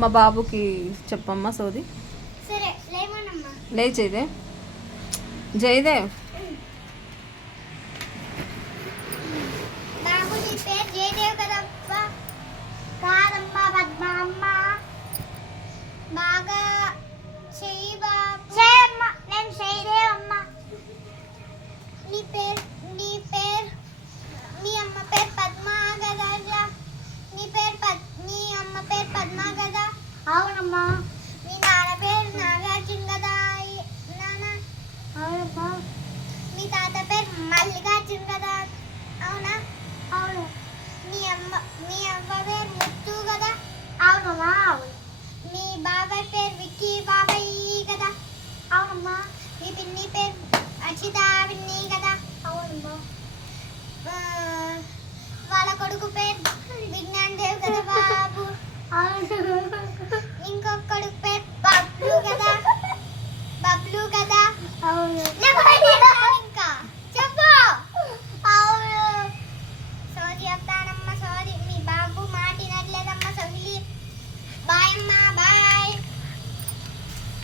మా బాబుకి చెప్పమ్మా సోది. సరే లేవనమ్మా. లే జయదేవ్. జయదేవ్ బాబు నీ పేరు జయదేవ్ కదబ్బా? కాదమ్మా పద్మ అమ్మ. బాగా చెయ్యి బాబు. చేయమ్మా నేను చేయదేవ్ అమ్మ. నీ పేరు మీ అమ్మ పేరు పద్మ కదా? నీ అమ్మ పేరు పద్మ కదా? అవునమ్మా. మీ నాన్న పేరు నాగార్జున కదా? నాన్న అవునమ్మా. మీ తాత పేరు మల్లికార్జున కదా? అవునా? అవును. మీ అవ్వ పేరు ముత్తు కదా? అవునమ్మా. మీ బాబాయ్ పేరు విక్కీ బాబాయ్ కదా? అవునమ్మా. మీ పిన్ని పేరు అచిత పిన్ని కదా? అవునమ్మా. వాళ్ళ కొడుకు పేరు విజ్ఞాన్ దేవ్ కదా బాబు? అవును. ఇంకొక కొడుకు పేరు బబ్లు కదా? అవును.